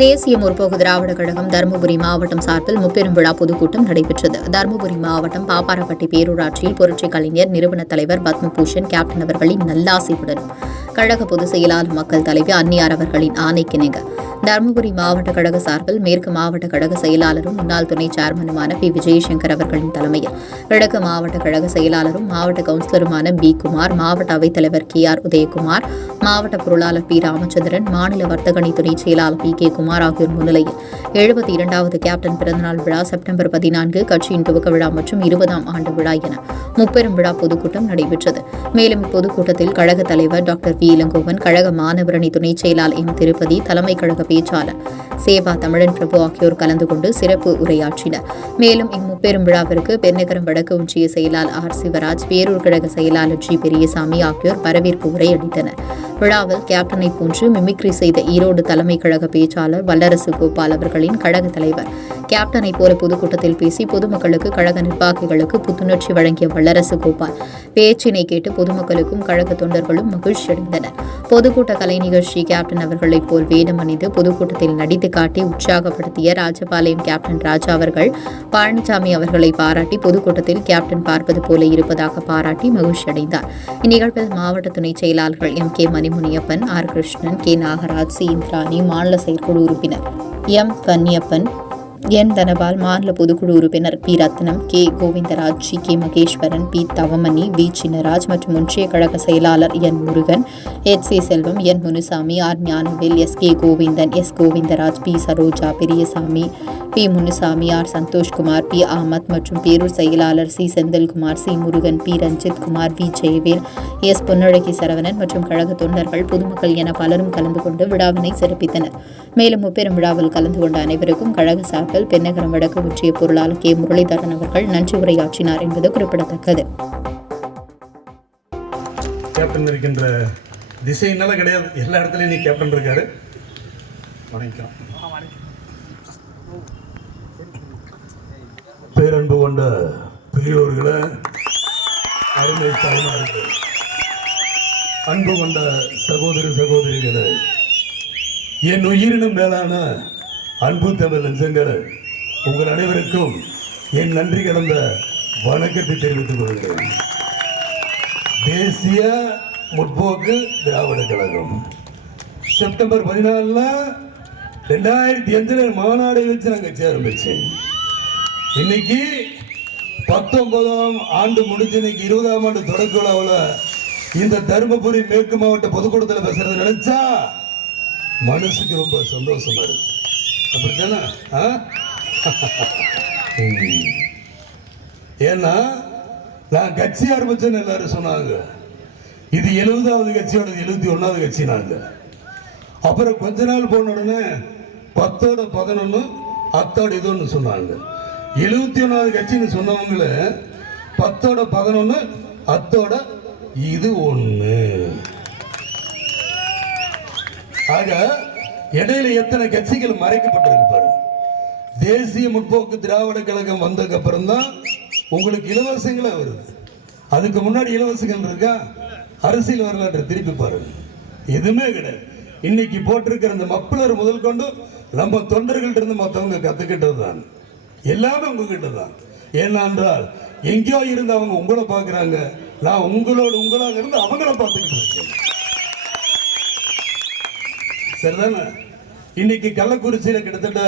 தேசிய முற்போக்கு திராவிட கழகம் தருமபுரி மாவட்டம் சார்பில் முப்பெரும் விழா பொதுக்கூட்டம் நடைபெற்றது. தருமபுரி மாவட்டம் பாப்பாரப்பட்டி பேரூராட்சியில் புரட்சி கலைஞர் நிறுவன தலைவர் பத்மபூஷன் கேப்டன் அவர்களின் நல்லாசியுடன் கழக பொதுச் செயலாளர் மக்கள் தலைவி அன்னியார் அவர்களின் ஆணைக்கிணங்க தருமபுரி மாவட்ட கழக சார்பில் மேற்கு மாவட்ட கழக செயலாளரும் முன்னாள் துணை சேர்மனுமான பி. விஜயசங்கர் அவர்களின் தலைமையில் கிழக்கு மாவட்ட கழக செயலாளரும் மாவட்ட கவுன்சிலருமான பி. குமார் மாவட்ட அவைத்தலைவர் கே. ஆர். உதயகுமார் மாவட்ட பொருளாளர் பி. ராமச்சந்திரன் மாநில வர்த்தகணி துணை செயலாளர் பி. கே. குமார் ஆகியோர் முன்னிலையில் எழுபத்தி இரண்டாவது கேப்டன் பிறந்தநாள் விழா செப்டம்பர் பதினான்கு கட்சியின் துவக்க விழா மற்றும் இருபதாம் ஆண்டு விழா என முப்பெரும் விழா பொதுக்கூட்டம் நடைபெற்றது. மேலும் இப்பொதுக்கூட்டத்தில் கழக தலைவர் டாக்டர் வி. இளங்கோவன் கழக மாணவரணி துணை செயலாளர் எம். திருப்பதி தலைமை கழக பேச்சாளர் சேவா தமிழன் பிரபு ஆகியோர் கலந்து கொண்டு சிறப்பு உரையாற்றினர். மேலும் முப்பெரும் விழாவிற்கு பெருநகரம் வடக்கு ஒன்றிய செயலாளர் ஆர். சிவராஜ் பேரூர் கழக செயலாளர் ஜி. பெரியசாமி ஆகியோர் வரவேற்பு உரை அளித்தனர். விழாவில் கேப்டனை போன்று மிமிக்ரி செய்த ஈரோடு தலைமை கழக பேச்சாளர் வல்லரசு கோபால் அவர்களின் கழக தலைவர் கேப்டனை போல பொதுக்கூட்டத்தில் பேசி பொதுமக்களுக்கு கழக நிர்வாகிகளுக்கு புத்துணர்ச்சி வழங்கிய வல்லரசு கோபால் பேச்சினை கேட்டு பொதுமக்களுக்கும் கழக தொண்டர்களும் மகிழ்ச்சி அடைந்தனர். பொதுக்கூட்ட கலை நிகழ்ச்சி கேப்டன் அவர்களைப் போல் வேடம் அணிந்து பொதுக்கூட்டத்தில் நடித்து காட்டி உற்சாகப்படுத்திய ராஜபாளையம் கேப்டன் ராஜா அவர்கள் பழனிசாமி அவர்களை பாராட்டி பொதுக்கூட்டத்தில் கேப்டன் பார்ப்பது போல இருப்பதாக பாராட்டி மகிழ்ச்சி அடைந்தார். இந்நிகழ்வில் மாவட்ட துணை செயலாளர்கள் M. K. Manimuniyappan R. Krishnan K. Nagaraj C. Indirani மாநில செயற்குழு உறுப்பினர் எம். கன்னியப்பன் என் தனபால் மாநில பொதுக்குழு உறுப்பினர் P. Ratnam K. Govindaraj G K. Maheswaran P. Thavamani V. Chinnaraj மற்றும் ஒன்றிய கழக செயலாளர் N Murugan H. C. Selvam N Munusamy R. Gnanavel S. K. Govindan S. Govindaraj P. Saroja Periyasamy P. Munusamy R. Santhoshkumar P. Ahmed மற்றும் பேரூர் செயலாளர் C. Senthilkumar C. Murugan P. Ranjith Kumar V. Jayavel S. Ponnazhagi Saravanan மற்றும் கழக தொண்டர்கள் பொதுமக்கள் என பலரும் கலந்து கொண்டு விழாவினை சிறப்பித்தனர். மேலும் முப்பெரும் விழாவில் கலந்து கொண்ட அனைவருக்கும் கழக சார்பில் பெண்ணகரம் வடக்கு ஒற்றிய பொருளாளர் கே. முரளிதரன் அவர்கள் நன்றி உரையாற்றினார் என்பது குறிப்பிடத்தக்கது. கேப்டன் இருக்கின்ற திசைனால கிடையாது. எல்லா இடத்துலையும் நீ கேப்டன் இருக்காரு. வணக்கம் பேரன்பு கொண்ட பெரியோர்களை அருமை தாய்மார்களே அன்பு கொண்ட சகோதர சகோதரிகளை என் உயிரினும் மேலான அன்பு தமிழ் நெஞ்சங்களே உங்கள் அனைவருக்கும் என் நன்றி கடந்த வணக்கத்தை தெரிவித்துக் கொள்கிறேன். தேசிய முற்போக்கு திராவிட கழகம். செப்டம்பர் பதினாலில் ரெண்டாயிரத்தி அஞ்சில் மாநாடு வச்சு நாங்கள் கட்சி இன்னைக்கு பத்தொன்பதாம் ஆண்டு முடிஞ்சு இன்னைக்கு இருபதாம் ஆண்டு தொடக்க விழாவில் இந்த தருமபுரி மேற்கு மாவட்ட பொதுக்கூட்டத்தில் பேசுறது நினைச்சா மனசுக்கு ரொம்ப சந்தோஷமா இருக்கு. அப்படித்தானே? ஆ? ஏன்னா நான் கட்சி ஆரம்பிச்சேன்னு எல்லாரும் சொன்னாங்க. இது எழுபதாவது கட்சியோட எழுபத்தி ஒன்னாவது கட்சி நாங்க. அப்புறம் கொஞ்ச நாள் போன உடனே பத்தோட பதினொன்னு அத்தோட இதுன்னு சொன்னாங்க. எழுபத்தி ஒன்னாவது கட்சின்னு சொன்னவங்கள பத்தோட பதினொன்னு அத்தோட இது ஒன்று ஆக இடையில எத்தனை கட்சிகள் மறைக்கப்பட்டிருக்கு பாருங்க தேசிய முற்போக்கு திராவிட கழகம் வந்ததுக்கு அப்புறம் தான் உங்களுக்கு இலவசங்களே வருது. அதுக்கு முன்னாடி இலவசங்கள் இருக்கா? அரசியல் வரலாற்றை திருப்பி பாருங்க. எதுவுமே கிடையாது. இன்னைக்கு போட்டிருக்கிற அந்த மப்பிளர் முதல் கொண்டு நம்ம தொண்டர்கள்ட்ட இருந்து மற்றவங்க கற்றுக்கிட்டது தான் எல்லாமே உங்ககிட்ட தான் ஏனென்றால் எங்கேயோ இருந்து அவங்க உங்களை பார்க்குறாங்க. நான் உங்களோட உங்களாக இருந்து அவங்கள பார்த்துக்கிட்டு இருக்கேன். சரிதானே? இன்னைக்கு கள்ளக்குறிச்சியில கிட்டத்தட்ட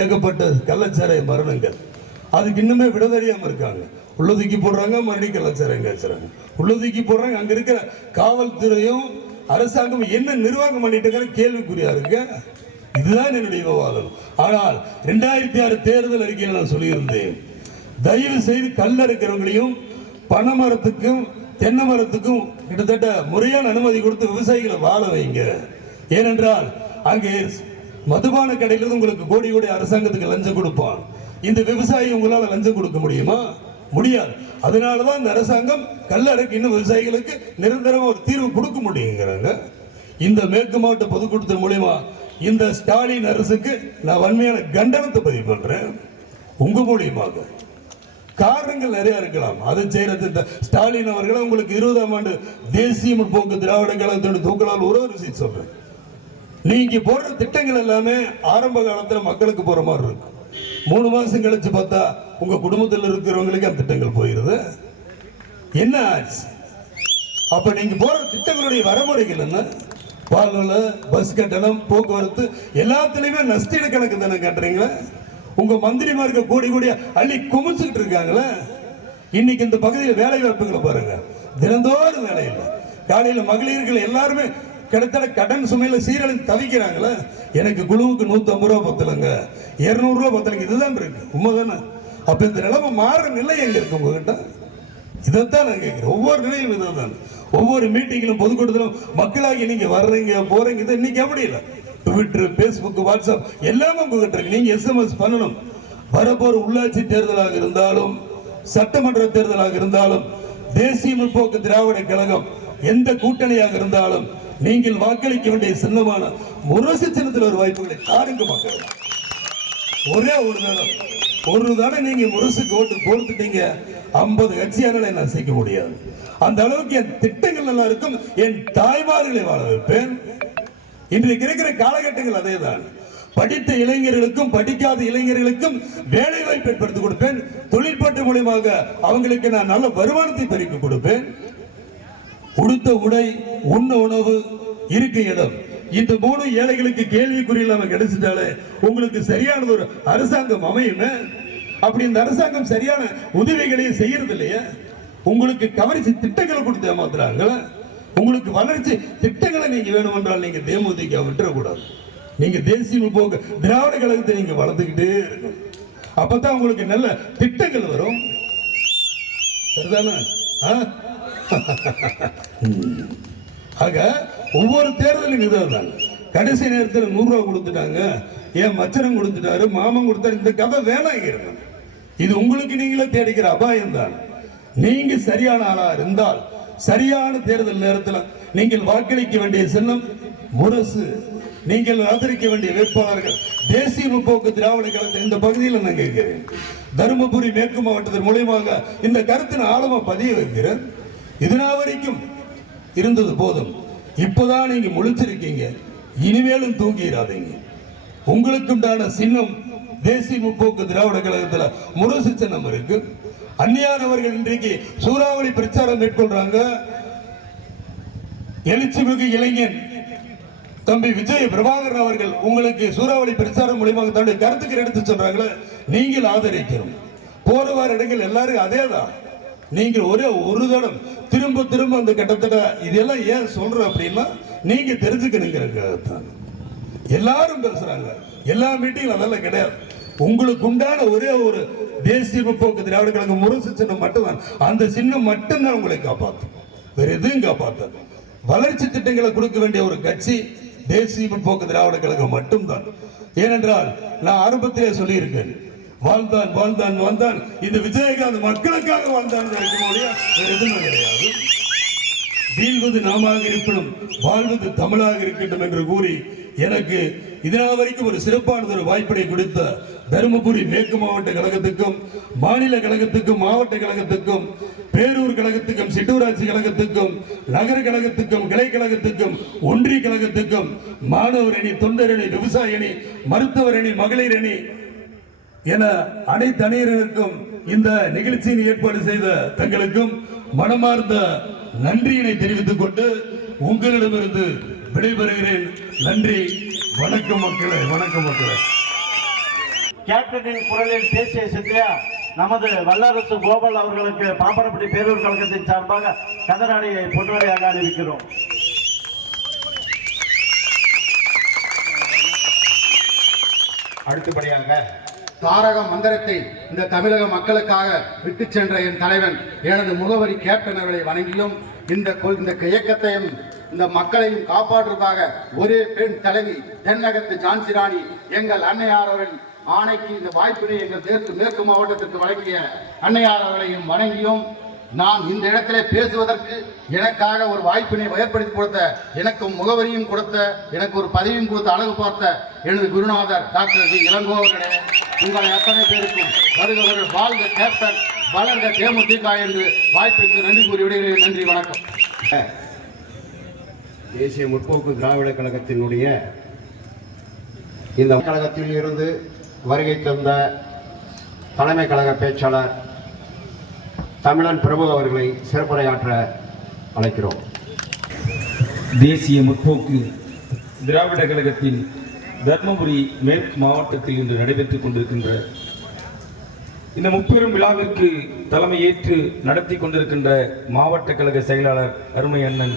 ஏகப்பட்ட கள்ளச்சாரை மரணங்கள். அதுக்கு இன்னுமே விட தெரியாமல் இருக்காங்க. உள்ள தூக்கி போடுறாங்க மறுபடியும் கள்ளச்சாரம் காய்ச்சறாங்க உள்ள தூக்கி போடுறாங்க அங்க இருக்கிற காவல்துறையும் அரசாங்கம் என்ன நிர்வாகம் பண்ணிட்டு கேள்விக்குறியா இருக்கு? இதுதான் என்னுடைய விவாதம். ஆனால் ரெண்டாயிரத்தி ஆறு தேர்தல் அறிக்கையில் நான் சொல்லியிருந்தேன். தயவு செய்து கல் இருக்கிறவங்களையும் பனை மரத்துக்கும் தென்னை மரத்துக்கும் கிட்டத்தட்ட முறையான அனுமதி கொடுத்து விவசாயிகளை வாழ வைங்க. ஏனென்றால் அங்கே மதுபான கடையிலிருந்து உங்களுக்கு கோடி கோடி அரசாங்கத்துக்கு லஞ்சம் கொடுப்பான். இந்த விவசாயி உங்களால் லஞ்சம் கொடுக்க முடியுமா? முடியாது. அதனால தான் இந்த அரசாங்கம் கல்லறைக்கு இன்னும் விவசாயிகளுக்கு நிரந்தரமாக ஒரு தீர்வு கொடுக்க முடியுங்கிறாங்க. இந்த மேற்கு மாவட்ட பொதுக்கூட்டத்தின் மூலயமா இந்த ஸ்டாலின் அரசுக்கு நான் வன்மையான கண்டனத்தை பதிவு பண்றேன். உங்க மூலியமாக. காரணங்கள் நிறைய இருக்கலாம். அதை செய்யறது ஸ்டாலின் அவர்களை உங்களுக்கு இருபதாம் ஆண்டு தேசிய முற்போக்கு திராவிட கழகத்தோட தூக்கலால் ஒரு ஒரு சொல்றேன். நீங்க போடுற திட்டங்கள் எல்லாமே ஆரம்ப காலத்துல மக்களுக்கு போற மாதிரி இருக்கும். மூணு மாசம் கழிச்சு பார்த்தா உங்க குடும்பத்தில் இருக்கிறவங்களுக்கு அந்த திட்டங்கள் போயிருது. என்ன ஆச்சு? அப்ப நீங்க போடுற திட்டங்களுடைய வரமுறைகள் என்ன? பால்வள பஸ் கட்டணம் போக்குவரத்து எல்லாத்துலயுமே நஷ்டீடு கணக்கு தானே கட்டுறீங்களா? உங்க மந்திரிமார்க்க கூடி கூடிய அள்ளி குமிச்சுக்கிட்டு இருக்காங்களே? இன்னைக்கு இந்த பகுதியில் வேலை வாய்ப்புகளை பாருங்க. தினந்தோறும் வேலை இல்லை. மகளிர்கள் எல்லாருமே கிட்டத்தட்ட கடன் சுமையில் சீரழிந்து தவிக்கிறாங்களே எனக்கு குழுவுக்கு நூற்றம்பது ஐம்பது ரூபா பத்தலைங்க. இரநூறுவா பத்தலைங்க. இதுதான் இருக்கு உண்மைதானே? அப்போ இந்த நிலைமை மாறுற நிலை எங்கே இருக்கு உங்ககிட்ட? இதைத்தான் நான் கேட்குறேன். ஒவ்வொரு நிலையும் இதுதான். ஒவ்வொரு மீட்டிங்கிலும் பொதுக்கூட்டத்திலும் மக்களாகி நீங்கள் வர்றீங்க போகிறீங்க இது இன்னைக்கு அப்படி இல்லை. ட்விட்டர் ஃபேஸ்புக் வாட்ஸ்அப் எல்லாமே உங்ககிட்ட இருக்கு. நீங்கள் எஸ்எம்எஸ் பண்ணணும். வரப்போற உள்ளாட்சி தேர்தலாக இருந்தாலும் சட்டமன்ற தேர்தலாக இருந்தாலும் தேசிய முற்போக்கு திராவிட கழகம் எந்த கூட்டணியாக இருந்தாலும் நீங்கள் வாக்களிக்க வேண்டிய சின்னமான முரசு சின்னத்தில் ஒரு வாய்ப்புகளை காருங்க மக்கள். ஒரே ஒரு தடவை ஒரு தானே நீங்க முரசுக்கு ஓட்டு கொடுத்துட்டீங்க ஐம்பது கட்சியாளர்களை நான் செய்ய முடியாது. அந்த அளவுக்கு என் திட்டங்கள் நல்லா இருக்கும். என் தாய்மார்களை வாழ வைப்பேன். இன்றைக்கு இருக்கிற காலகட்டங்கள் அதேதான். படித்த இளைஞர்களுக்கும் படிக்காத இளைஞர்களுக்கும் வேலை வாய்ப்பு ஏற்படுத்தி கொடுப்பேன். தொழிற்பட்டு மூலியமாக அவங்களுக்கு நான் நல்ல வருமானத்தை பெருக்கி கொடுப்பேன். உடுத்த உடை உண்ண உணவு இருக்க இடம். இந்த மூணு ஏழைகளுக்கு கேள்விக்குறி இல்லாம கிடைச்சிட்டாலே உங்களுக்கு சரியானது ஒரு அரசாங்கம் அமையுமே? அப்படி இந்த அரசாங்கம் சரியான உதவிகளையும் செய்யறது இல்லையா உங்களுக்கு கவனிச்சு திட்டங்களை கொடுத்து ஏமாத்துறாங்களா உங்களுக்கு வளர்ச்சி திட்டங்களை நீங்க வேணுமென்றால் நீங்க தேமுதிக விட்டுறக்கூடாது. நீங்க தேசிய முற்போக்கு திராவிட கழகத்தை நீங்க வளர்த்துக்கிட்டே இருக்கணும். அப்பதான் உங்களுக்கு நல்ல திட்டங்கள் வரும். சரிதானே? ஆ? ஆக ஒவ்வொரு தேர்தலும் இதுதான் கடைசி நேரத்தில் நூறு ரூபா கொடுத்துட்டாங்க ஏன் மச்சனம் கொடுத்துட்டாரு மாமன் கொடுத்தாரு இந்த கதை வேணாங்கிறது இது உங்களுக்கு நீங்களே தேடிக்கிற அபாயம் தான். நீங்க சரியான ஆளா இருந்தால் சரியான தேர்தல் நேரத்தில் நீங்கள் வாக்களிக்க வேண்டிய சின்னம் முரசு. நீங்கள் ஆதரிக்க வேண்டிய வேட்பாளர்கள். தேசிய முற்போக்கு திராவிட கழகத்தை இந்த பகுதியில் நான் கேட்கிறேன். தருமபுரி மேற்கு மாவட்டத்தின் மூலியமாக இந்த கருத்தை ஆழமா பதிய வைக்கிறேன். இதுனா வரைக்கும் இருந்தது போதும். இப்போதான் நீங்க முழிச்சிருக்கீங்க. இனிமேலும் தூங்கிடாதீங்க உங்களுக்குண்டான சின்னம் தேசிய முற்போக்கு திராவிட கழகத்துல முரசு சின்னம் இருக்கு. அந்நியார் அவர்கள் இன்றைக்கு சூறாவளி பிரச்சாரம் மேற்கொள்றாங்க. எழுச்சிமிகு இளைஞன் தம்பி விஜய் பிரபாகரன் அவர்கள் உங்களுக்கு சூறாவளி பிரச்சாரம் மூலியமாக தன்னுடைய கருத்துக்கள் எடுத்து சொல்றாங்களே நீங்கள் ஆதரிக்கிறோம் போறவார் இடங்கள் எல்லாரும் அதே தான் நீங்கள் ஒரே ஒரு தடம் திரும்ப திரும்ப அந்த கிட்டத்தட்ட இதெல்லாம் ஏன் சொல்கிற அப்படின்னா நீங்க தெரிஞ்சுக்கணுங்கிறதுக்காகத்தான் எல்லாரும் பேசுகிறாங்க எல்லா மீட்டிங்கும் அதெல்லாம் கிடையாது. உங்களுக்கு உண்டான ஒரே ஒரு தேசிய முற்போக்கு திராவிட கழக முரசு சின்னம் மட்டும்தான். அந்த சின்னம் மட்டும்தான் உங்களை காப்பாற்றும் வேற எதுவும் காப்பாற்றாது வளர்ச்சி திட்டங்களை கொடுக்க வேண்டிய ஒரு கட்சி தேசிய முற்போக்கு திராவிட கழகம் மட்டும்தான். ஏனென்றால் நான் ஆரம்பத்திலே சொல்லியிருக்கேன். வாழ்ந்தான் வாழ்ந்தான் வாழ்ந்தான். இந்த விஜயகாந்த் மக்களுக்காக வாழ்ந்தான் இருக்கும் கிடையாது. வீழ்வது நாமாக இருப்பினும் வாழ்வது தமிழாக இருக்கட்டும் என்று கூறி எனக்கு இதனால் வரைக்கும் ஒரு சிறப்பானது ஒரு வாய்ப்பினை கொடுத்த தருமபுரி மேற்கு மாவட்ட கழகத்துக்கும் மாநில கழகத்துக்கும் மாவட்ட கழகத்துக்கும் பேரூர் கழகத்துக்கும் சிட்டூராட்சி கழகத்துக்கும் நகர கழகத்துக்கும் கிளை கழகத்துக்கும் ஒன்றிய கழகத்துக்கும் மாணவர் அணி தொண்டர் அணி விவசாய அணி மருத்துவர் அணி மகளிர் அணி என அனைத்து அணியினருக்கும் இந்த நிகழ்ச்சியின் ஏற்பாடு செய்த தங்களுக்கும் மனமார்ந்த நன்றியினை தெரிவித்துக் கொண்டு உங்களிடமிருந்து விடைபெறுகிறேன். நன்றி. வணக்கம் மக்களே வணக்கம் மக்களே. கேப்டனின் குரலில் பேசிய சித்தியா நமது வல்லரசு கோபால் அவர்களுக்கு பாப்பரப்பட்டி பேரூர் கழகத்தின் சார்பாக கதராடியை பொன்வரையாக அறிவிக்கிறோம். அடுத்தபடியாக தாரக மந்திரத்தை இந்த தமிழக மக்களுக்காக விட்டு சென்ற என் தலைவன் எனது முகவரி கேப்டன் அவர்களை வணங்கியும் இந்த கொள்- இந்த இயக்கத்தையும் இந்த மக்களையும் காப்பாற்றுவதாக ஒரே பெண் தலைவி தென்னகத்து ஜான்சி ராணி எங்கள் அன்னையார் அவர்கள் ஆணைக்கு இந்த வாய்ப்பினை எங்கள் மேற்கு மேற்கு மாவட்டத்திற்கு வழங்கிய அன்னையார் அவர்களையும் வணங்கியும் நான் இந்த இடத்திலே பேசுவதற்கு எனக்காக ஒரு வாய்ப்பினை ஏற்படுத்தி கொடுத்த எனக்கு முகவரியும் கொடுத்த எனக்கு ஒரு பதவியும் கொடுத்த அழகு பார்த்த எனது குருநாதர் டாக்டர் ஜி இளங்கோவர்களே உங்களை அத்தனை பேருக்கும் வருகிறவர்கள் வாழ்க கேப்டன் வளர்ந்த தேமுதிக என்று வாய்ப்பிற்கு நன்றி கூறி விடுகிறேன் நன்றி வணக்கம். தேசிய முற்போக்கு திராவிட கழகத்தினுடைய இந்த கழகத்தில் இருந்து வருகை தந்த தலைமை கழக பேச்சாளர் தமிழன் பிரபு அவர்களை சிறப்புரையாற்ற அழைக்கிறோம். தேசிய முற்போக்கு திராவிட கழகத்தின் தர்மபுரி மேற்கு மாவட்டத்தில் இன்று நடைபெற்றுக் கொண்டிருக்கின்ற இந்த முப்பெரும் விழாவிற்கு தலைமையேற்று நடத்தி கொண்டிருக்கின்ற மாவட்ட கழக செயலாளர் அருமை அண்ணன்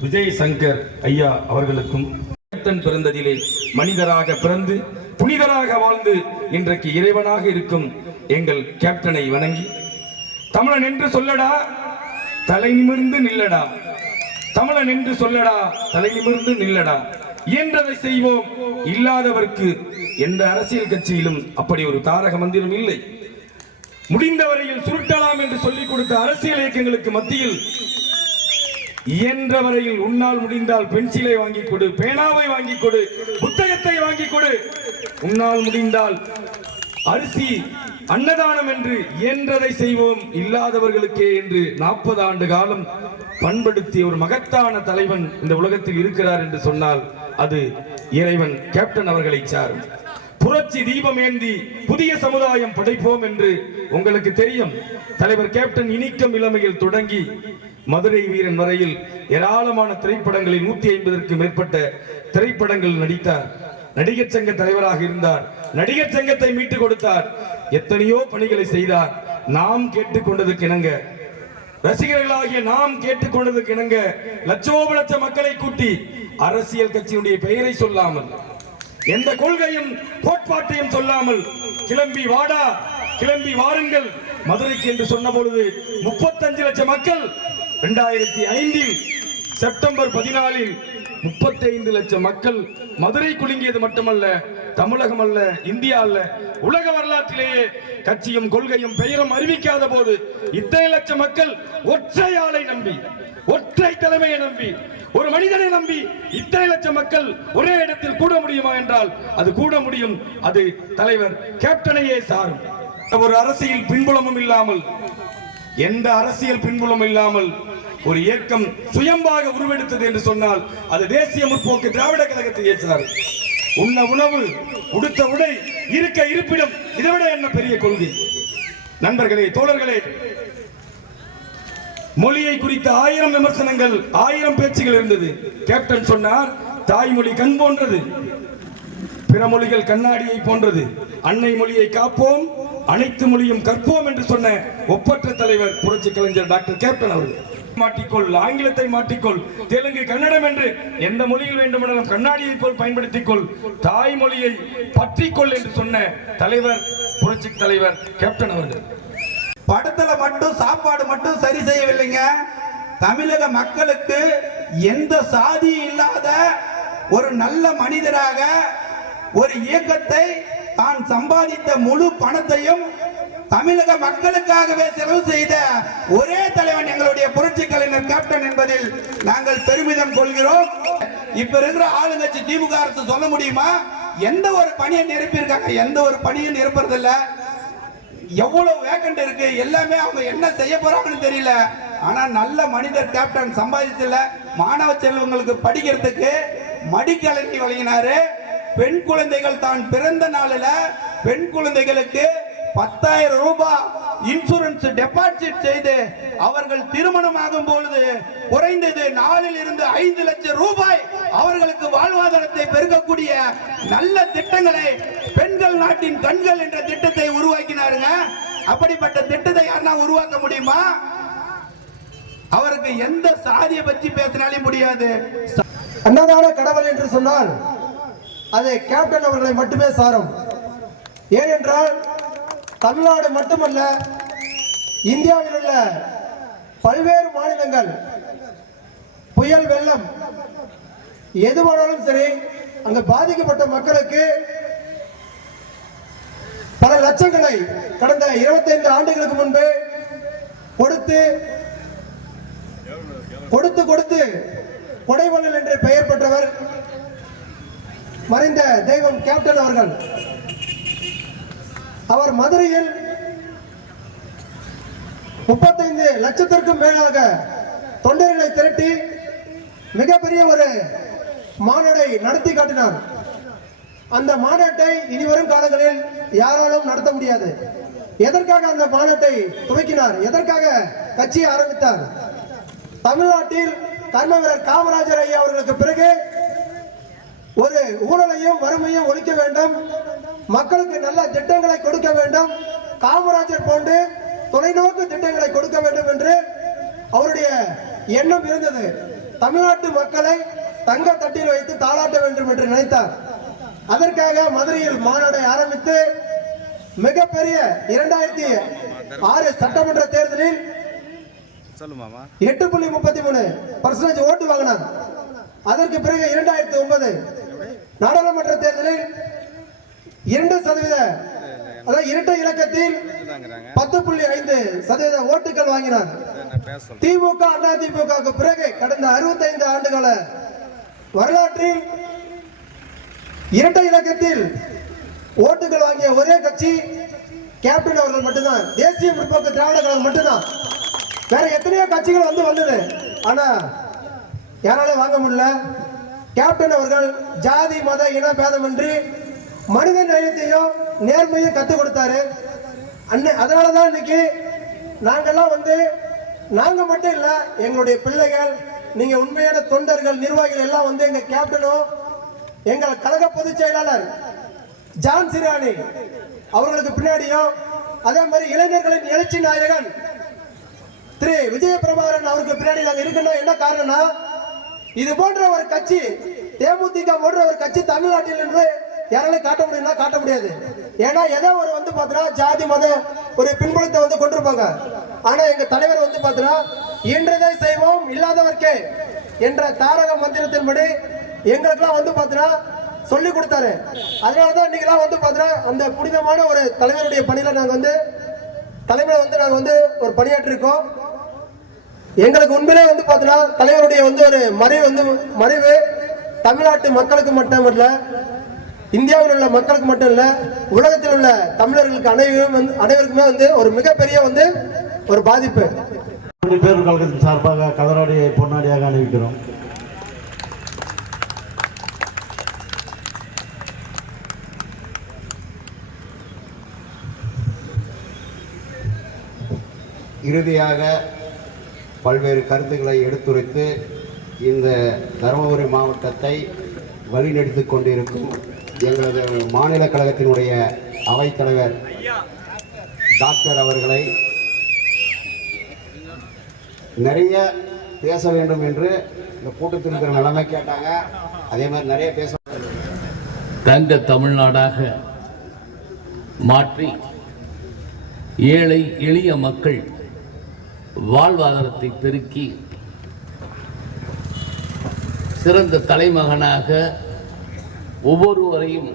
விஜய் சங்கர் ஐயா அவர்களுக்கும் கேப்டன் பிறந்ததிலே மனிதராக பிறந்து புனிதராக வாழ்ந்து இன்றைக்கு இறைவனாக இருக்கும் எங்கள் கேப்டனை வணங்கி தமிழன் என்று சொல்லடா தலை நிமிர்ந்து நில்லடா. தமிழன் என்று சொல்லடா தலை நிமிர்ந்து நில்லடா. இயன்றதை செய்வோம் இல்லாதவர்க்கு எந்த அரசியல் கட்சியிலும் அப்படி ஒரு தாரக மந்திரம் இல்லை. முடிந்த வரையில் சுருட்டலாம் என்று சொல்லிக் கொடுத்த அரசியல் இயக்கங்களுக்கு மத்தியில் இயன்ற வரையில் உன்னால் முடிந்தால் பென்சிலை வாங்கி கொடு பேனாவை வாங்கி கொடு புத்தகத்தை வாங்கி கொடு. உன்னால் முடிந்தால் அரிசி அன்னதானம் என்று இயன்றதை செய்வோம் இல்லாதவர்களுக்கே என்று நாற்பது ஆண்டு காலம் பண்படுத்திய ஒரு மகத்தான தலைவன் இந்த உலகத்தில் இருக்கிறார் என்று சொன்னால் அது இறைவன் கேப்டன் அவர்களை சாரும். புரட்சி தீபம் ஏந்தி புதிய சமுதாயம் படைப்போம் என்று உங்களுக்கு தெரியும். தலைவர் கேப்டன் இனிக்கம் இளமையில் தொடங்கி மதுரை வீரன் வரையில் ஏராளமான திரைப்படங்களில் நூத்தி ஐம்பதற்கு மேற்பட்ட திரைப்படங்கள் நடித்தார். நடிகர் சங்க தலைவராக இருந்தார். நடிகர் சங்கத்தை மீட்டுக் கொடுத்தார். எத்தனையோ பணிகளை செய்தார். நாம் கேட்டுக்கொண்டதுக்கு இணங்க. ரசிகர்களாகிய நாம் கேட்டுக்கொண்டதுக்கு இணங்க லட்சோப லட்ச மக்களை கூட்டி அரசியல் கட்சியினுடைய பெயரை சொல்லாமல் எந்த கொள்கையும் கோட்பாட்டையும் சொல்லாமல் கிளம்பி வாடா கிளம்பி வாருங்கள். மதுரைக்கு என்று சொன்ன பொழுது முப்பத்தஞ்சு லட்சம் மக்கள் இரண்டாயிரத்தி ஐந்தில் செப்டம்பர் பதினாலில் முப்பத்தைந்து லட்சம் மக்கள் மதுரை குலுங்கியது மட்டுமல்ல தமிழகம் அல்ல இந்தியா அல்ல உலக வரலாற்றிலேயே கட்சியும் கொள்கையும் பெயரும் அறிவிக்காத போது இத்தனை லட்சம் மக்கள் ஒற்றை ஆளை நம்பி ஒற்றை தலைமையை நம்பி ஒரு மனிதனை நம்பி இத்தனை லட்சம் மக்கள் ஒரே இடத்தில் கூட முடியுமா என்றால் அது கூட முடியும் அது தலைவர் கேப்டனையே சாரும். ஒரு அரசியல் பின்புலமும் இல்லாமல் எந்த அரசியல் பின்புலம் இல்லாமல் ஒரு இயக்கம் சுயம்பாக உருவெடுத்தது என்று சொன்னால் அது தேசிய முற்போக்கு திராவிட கழகத்தை ஏற்றார். உண்ண உணவு உடுத்த உடை இருக்க இருப்பிடம் இதை விட என்ன பெரிய கொள்கை? நண்பர்களே தோழர்களே மொழியை குறித்த ஆயிரம் விமர்சனங்கள் ஆயிரம் பேச்சுகள் இருந்தது. கேப்டன் சொன்னார் தாய்மொழி கண் போன்றது பிற மொழிகள் கண்ணாடியை போன்றது. அன்னை மொழியை காப்போம் அனைத்து மொழியும் கற்போம் என்று சொன்ன ஒப்பற்ற தலைவர் புரட்சி கலைஞர் டாக்டர் கேப்டன் அவர்கள். மாட்டிக்கொள் ஆங்கிலத்தை மாட்டிக்கொள் தெலுங்கு கன்னடம் என்று எந்த மொழியில் வேண்டுமானாலும் கண்ணாடியை போல் பயன்படுத்திக் கொள் தாய்மொழியை பற்றிக்கொள் என்று சொன்ன தலைவர் புரட்சி தலைவர் கேப்டன் அவர்கள். படத்துல மட்டும் சாப்பாடு மட்டும் சரி செய்யவில்லைங்க. தமிழக மக்களுக்கு எந்த சாதி இல்லாத ஒரு நல்ல மனிதராக ஒரு இயக்கத்தை தான் சம்பாதித்த முழு பணத்தையும் தமிழக மக்களுக்காகவே செலவு செய்த ஒரே தலைவன் எங்களுடைய புரட்சி கலைஞர் கேப்டன் என்பதில் நாங்கள் பெருமிதம் கொள்கிறோம். இப்ப இருக்கிற ஆளுங்கட்சி திமுக அரசு சொல்ல முடியுமா? எந்த ஒரு பணியை நிரப்பியிருக்காங்க? எந்த ஒரு பணியும் நிரப்புறதில்ல. எவ்வளவு வேக்கண்ட் இருக்கு? எல்லாமே அவங்க என்ன செய்ய போறாங்கன்னு தெரியல. ஆனா நல்ல மனிதர் கேப்டன் சம்பாதிச்சல மாணவ செல்வங்களுக்கு படிக்கிறதுக்கு மடிக்கலங்கி வழங்கினாரு. பெண் குழந்தைகள் தான் பிறந்த நாளில் பெண் குழந்தைகளுக்கு பத்தாயிரம் ரூபாய் இன்சூரன்ஸ் டெபாசிட் செய்து அவர்கள் திருமணம் ஆகும் பொழுது குறைந்தது நாலில் இருந்து ஐந்து லட்சம் ரூபாய் அவர்களுக்கு வாழ்வாதாரத்தை பெருக்கக்கூடிய நல்ல திட்டங்களை பெண்கள் நாட்டின் கண்கள் என்ற திட்டத்தை உருவாக்கினாருங்க. அப்படிப்பட்ட திட்டத்தை யாருன்னா உருவாக்க முடியுமா? அவருக்கு எந்த சாதியை பற்றி பேசினாலே முடியாது. அன்னதான கடவுள் என்று சொன்னால் அது கேப்டன் அவர்களை மட்டுமே சாரும். ஏனென்றால் தமிழ்நாடு மட்டுமல்ல இந்தியாவில் உள்ள பல்வேறு மாநிலங்கள் புயல் வெள்ளம் எதுவானாலும் சரி அங்கு பாதிக்கப்பட்ட மக்களுக்கு பல லட்சங்களை கடந்த 25 ஆண்டுகளுக்கு முன்பு கொடுத்து கொடுத்து கொடுத்து கொடைவள்ளல் என்று பெயர் பெற்றவர் மறைந்த தெய்வம் கேப்டன் அவர்கள். அவர் மதுரையில் முப்பத்தைந்து லட்சத்திற்கும் மேலாக தொண்டர்களை திரட்டி மிகப்பெரிய ஒரு மாநாடை நடத்தி காட்டினார். அந்த மாநாட்டை இனிவரும் காலங்களில் யாராலும் நடத்த முடியாது. எதற்காக அந்த மாநாட்டை துவக்கினார்? எதற்காக கட்சியை ஆரம்பித்தார்? தமிழ்நாட்டில் கர்மவீரர் காமராஜர் ஐயா அவர்களுக்கு பிறகு ஒரு ஊழலையும் வறுமையும் ஒழிக்க வேண்டும். மக்களுக்கு நல்ல திட்டங்களை கொடுக்க வேண்டும். காமராஜர் போன்று தொலைநோக்கு திட்டங்களை கொடுக்க வேண்டும் என்று அவருடைய எண்ணம் இருந்தது. தமிழ்நாட்டு மக்களை தங்க தட்டில் வைத்து தாளாட்ட வேண்டும் என்று நினைத்தார். அதற்காக மதுரையில் மாநாடை ஆரம்பித்து மிகப்பெரிய இரண்டாயிரத்தி ஆறு சட்டமன்ற தேர்தலில் எட்டு புள்ளி முப்பத்தி மூணு பர்சன்டேஜ் ஓட்டு வாங்கினார். அதற்கு பிறகு இரண்டாயிரத்தி ஒன்பது நாடாளுமன்ற தேர்தலில் இரண்டு சதவீத அதாவது இரட்டை இலக்கத்தில் பத்து புள்ளி ஐந்து சதவீத ஓட்டுகள் வாங்கினார். திமுக அண்ணா திமுக பிறகு கடந்த அறுபத்தைந்து ஆண்டுகால வரலாற்றில் இரட்டை இலக்கத்தில் ஓட்டுகள் வாங்கிய ஒரே கட்சி கேப்டன் அவர்கள் மட்டும்தான். தேசிய முற்போக்கு திராவிட கழகம் மட்டும்தான். வேற எத்தனையோ கட்சிகள் வந்து வந்தது. ஆனா யாராலும் வாங்க முடியல? கேப்டன் அவர்கள் ஜாதி மத இன பேதமின்றி மனித நேயத்தையும் நேர்மையும் கற்றுக் கொடுத்தாரு. அன்னை அதனால தான் இன்னைக்கு நாங்கெல்லாம் வந்து நாங்க மட்டும் இல்ல எங்களுடைய பிள்ளைகள் நீங்க உண்மையான தொண்டர்கள் நிர்வாகிகள் எல்லாம் வந்து எங்க கேப்டனும் எங்கள் கழக பொதுச் செயலாளர் ஜான் சிராணி அவர்களுக்கு பின்னாடியும் அதே மாதிரி இளைஞர்களின் எழுச்சி நாயகன் திரு. விஜய பிரபாகரன் அவருக்கு பின்னாடி நாங்க இருக்கணும். என்ன காரணம்னா இது போன்ற ஒரு கட்சி தேமுதிக போன்ற ஒரு கட்சி தமிழ்நாட்டில் இருந்து யாராலையும் காட்ட முடியும்னா காட்ட முடியாது. ஏன்னா ஏதோ ஒரு வந்து பார்த்தீங்கன்னா ஜாதி மதம் ஒரு பின்புலத்தை வந்து கொண்டிருப்பாங்க. ஆனா எங்க தலைவர் வந்து பார்த்தீங்கன்னா இன்றதை செய்வோம் இல்லாதவர்க்கே என்ற தாரக மந்திரத்தின்படி எங்களுக்கெல்லாம் வந்து பார்த்தீங்கன்னா சொல்லி கொடுத்தாரு. அதனாலதான் இன்னைக்கெல்லாம் வந்து பார்த்தீங்கன்னா அந்த புனிதமான ஒரு தலைவருடைய பணியில நாங்கள் வந்து தலைமையில வந்து நாங்கள் வந்து ஒரு பணியாற்றிருக்கோம். எங்களுக்கு உண்மையிலே வந்து பார்த்தீங்கன்னா தலைவருடைய வந்து ஒரு மறைவு வந்து மறைவு. தமிழ்நாட்டு மக்களுக்கு மட்டும் இல்ல இந்தியாவில் உள்ள மக்களுக்கு மட்டும் இல்ல உலகத்தில் உள்ள தமிழர்களுக்கு அனைவரும் வந்து அனைவருக்குமே வந்து ஒரு மிகப்பெரிய வந்து ஒரு பாதிப்பு. பேரூர் கழகத்தின் சார்பாக கதராடியை பொன்னாடியாக அணிவிக்கிறோம். இறுதியாக பல்வேறு கருத்துக்களை எடுத்துரைத்து இந்த தருமபுரி மாவட்டத்தை வழிநடத்தி கொண்டிருக்கும் எங்களது மாநில கழகத்தினுடைய அவைத்தலைவர் டாக்டர் அவர்களை நிறைய பேச வேண்டும் என்று இந்த கூட்டத்தில் இருக்கிற நிலைமை கேட்டாங்க. அதே மாதிரி நிறைய பேச தங்க தமிழ்நாடாக மாற்றி ஏழை எளிய மக்கள் வாழ்வாதாரத்தை பெருக்கி சிறந்த தலைமகனாக ஒவ்வொருவரையும்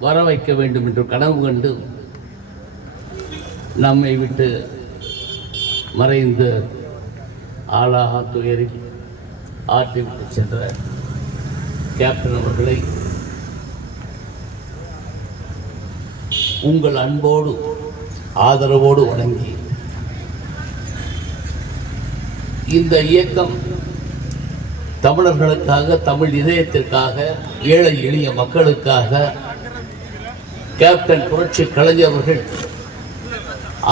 வர வைக்க வேண்டும் என்று கனவு கண்டு நம்மை விட்டு மறைந்த ஆளாக துயரில் ஆற்றி விட்டு சென்ற கேப்டன் அவர்களை உங்கள் அன்போடு ஆதரவோடு வணங்கி இந்த இயக்கம் தமிழர்களுக்காக தமிழ் இதயத்திற்காக ஏழை எளிய மக்களுக்காக கேப்டன் புரட்சி கலைஞர்கள்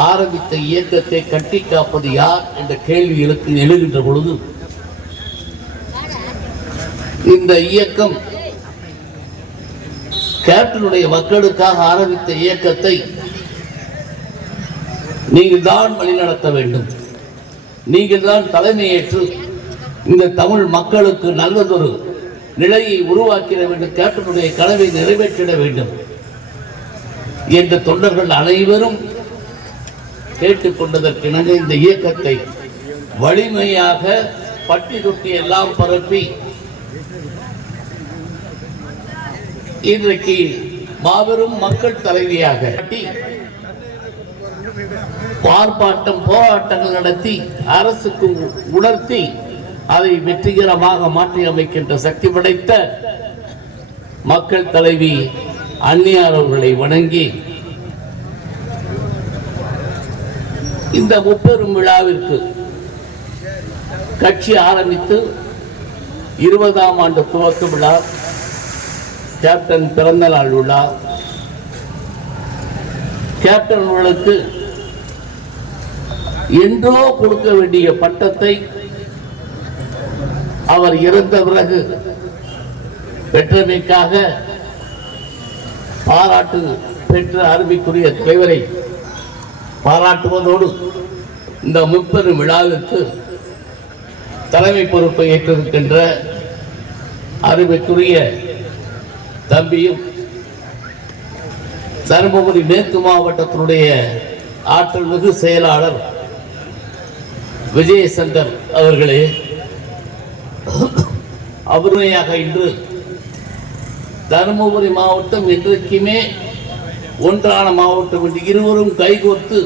ஆரம்பித்த இயக்கத்தை கட்டி காப்பது யார் என்ற கேள்வி எழுத்து எழுகின்ற பொழுது இந்த இயக்கம் கேப்டனுடைய மக்களுக்காக ஆரம்பித்த இயக்கத்தை நீங்கள் தான் வழிநடத்த வேண்டும். நீங்கள் தான் தலைமையேற்று இந்த தமிழ் மக்களுக்கு நல்லதொரு நிலையை உருவாக்கிட வேண்டும் கேப்டனுடைய கனவை நிறைவேற்றிட வேண்டும் என்ற தொண்டர்கள் அனைவரும் கேட்டுக்கொண்டதற்கிணங்க இந்த இயக்கத்தை வலிமையாக பட்டி தொட்டி எல்லாம் பரப்பி இன்றைக்கு மாபெரும் மக்கள் தலைவியாக ஆர்ப்பாட்டம் போராட்டங்கள் நடத்தி அரசுக்கு உணர்த்தி அதை வெற்றிகரமாக மாற்றி அமைக்கின்ற சக்தி படைத்த மக்கள் தலைவி அன்னியார் அவர்களை வணங்கி இந்த முப்பெரும் விழாவிற்கு கட்சி ஆரம்பித்து இருபதாம் ஆண்டு துவக்க விழா கேப்டன் பிறந்த நாள் விழா கேப்டன் அவர்களுக்கு என்றோ கொடுக்க வேண்டிய பட்டத்தை அவர் இறந்த பிறகு பெற்றமைக்காக பாராட்டு பெற்ற அருமைக்குரிய தலைவரை பாராட்டுவதோடு இந்த முப்பெரும் விழாவிற்கு தலைமை பொறுப்பை ஏற்றிருக்கின்ற அருமைக்குரிய தம்பியும் தருமபுரி மேற்கு மாவட்டத்தினுடைய ஆற்றல் மிகு செயலாளர் விஜயசங்கர் அவர்களே அவருமையாக இன்று தருமபுரி மாவட்டம் இன்றைக்குமே ஒன்றான மாவட்டம் என்று இருவரும் கைகோர்த்து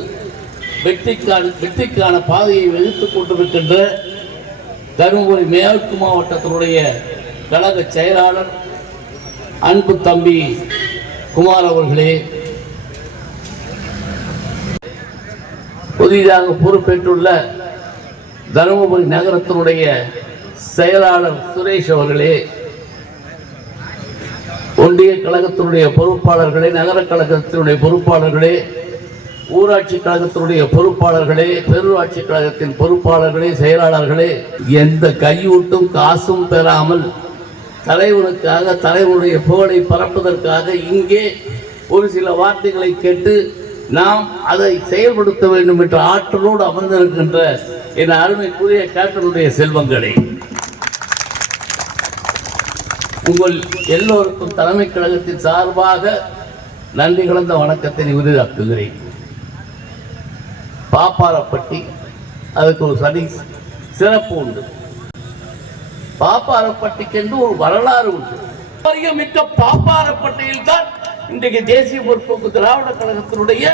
வெற்றிக்கான வெற்றிக்கான பாதையை வெகுத்துக் கொண்டிருக்கின்ற தருமபுரி மேற்கு மாவட்டத்தினுடைய கழக செயலாளர் அன்பு தம்பி குமார் அவர்களே புதிதாக பொறுப்பேற்றுள்ள தருமபுரி நகரத்தினுடைய செயலாளர் சுரேஷ் அவர்களே ஒன்றிய கழகத்தினுடைய பொறுப்பாளர்களே நகர கழகத்தினுடைய பொறுப்பாளர்களே ஊராட்சி கழகத்தினுடைய பொறுப்பாளர்களே பேரூராட்சி கழகத்தின் பொறுப்பாளர்களே செயலாளர்களே எந்த கையூட்டும் காசும் பெறாமல் தலைவனுக்காக தலைவனுடைய புகழை பரப்புவதற்காக இங்கே ஒரு சில வார்த்தைகளை கேட்டு நாம் அதை செயல்படுத்த வேண்டும் என்ற ஆற்றலோடு அமர்ந்திருக்கின்ற என் அருமைக்குரிய கேப்டனுடைய செல்வங்களே உங்கள் எல்லோருக்கும் தலைமை கழகத்தின் சார்பாக நன்றி கலந்த வணக்கத்தை உரிதாக்குகிறேன் பாப்பாரப்பட்டி அதுக்கு ஒரு சனி சிறப்பு உண்டு. பாப்பாரப்பட்டிக்கென்று ஒரு வரலாறு உண்டு. மிக்க பாப்பாரப்பட்டியில் தான் இன்றைக்கு தேசிய முற்போக்கு திராவிட கழகத்தினுடைய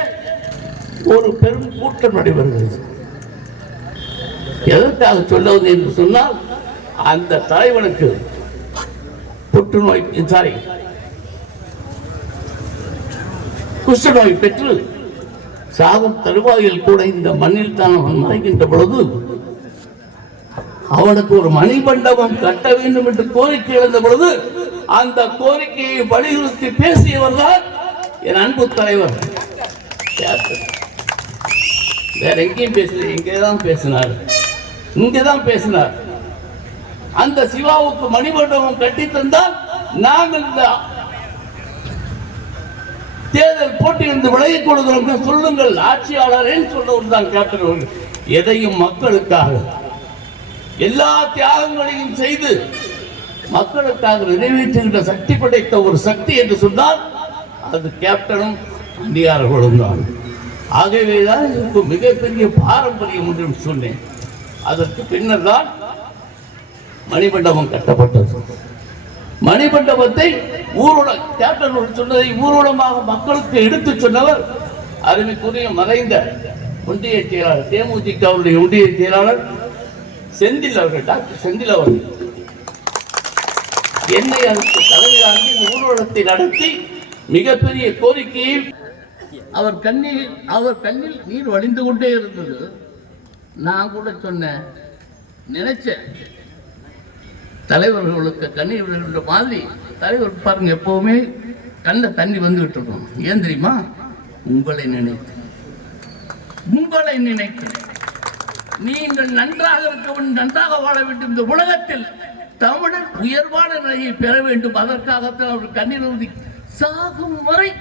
ஒரு பெரும் கூட்டம் நடைபெறுகிறது. எதற்காக சொல்லுவது என்று சொன்னால் அந்த தலைவனுக்கு புற்றுநோய் சாரி குஷ்டநோய் பெற்று சாகும் தருவாயில் கூட இந்த மண்ணில் தான் அவன் மறைகின்ற பொழுது அவனுக்கு ஒரு மணிமண்டபம் கட்ட வேண்டும் என்று கோரிக்கை எழுந்த பொழுது அந்த கோரிக்கையை வலியுறுத்தி பேசியவர் தான் என் அன்பு தலைவர். வேற எங்கேயும் பேசல எங்கேதான் பேசினார். இங்கேதான் பேசினார். அந்த சிவாவுக்கு மணிமண்டபம் கட்டி தந்தால் நாங்கள் இந்த தேர்தல் போட்டியிலிருந்து விலகிக் கொள்கிறோம் சொல்லுங்கள். ஆட்சியாளரேன்னு சொன்னவர் தான் கேப்டன் எதையும் மக்களுக்காக எல்லா தியாகங்களையும் செய்து மக்களுக்காக நிறைவேற்றுகின்ற சக்தி படைத்த ஒரு சக்தி என்று சொன்னால் அது கேப்டனும் அந்தியார்களும் தான். ஆகவேதான் இதுக்கு மிகப்பெரிய பாரம்பரியம் என்று சொன்னேன். அதற்கு பின்னர் தான் மணிமண்டபம் கட்டப்பட்டது. மணிமண்டபத்தை ஊர்வலம் தேட்டர் சொன்னதை ஊர்வலமாக மக்களுக்கு எடுத்து சொன்னவர் அருமைக்குரிய மறைந்த ஒன்றிய செயலாளர் தேமுதிக அவருடைய ஒன்றிய செயலாளர் செந்தில் அவர்கள் டாக்டர் செந்தில் அவர்கள். என்னை அதற்கு தலைமையாகி இந்த ஊர்வலத்தை நடத்தி மிகப்பெரிய கோரிக்கையில் அவர் கண்ணில் அவர் கண்ணில் நீர் வழிந்து கொண்டே இருந்தது. நான் கூட சொன்னேன். நினைச்சேன். தலைவர்களுக்கு கண்ணீர் விடுகின்ற மாதிரி தலைவர் பாருங்க எப்பவுமே கண்ண தண்ணி வந்து விட்டுருக்கோம் ஏன் தெரியுமா? உங்களை நினைத்து. உங்களை நினைத்து. நீங்கள் நன்றாக இருக்க நன்றாக வாழ வேண்டும் இந்த உலகத்தில். தமிழர் உயர்வான நிலையை பெற வேண்டும். அதற்காகத்தான் அவர் கண்ணீர் ஊதி சாகும் வரை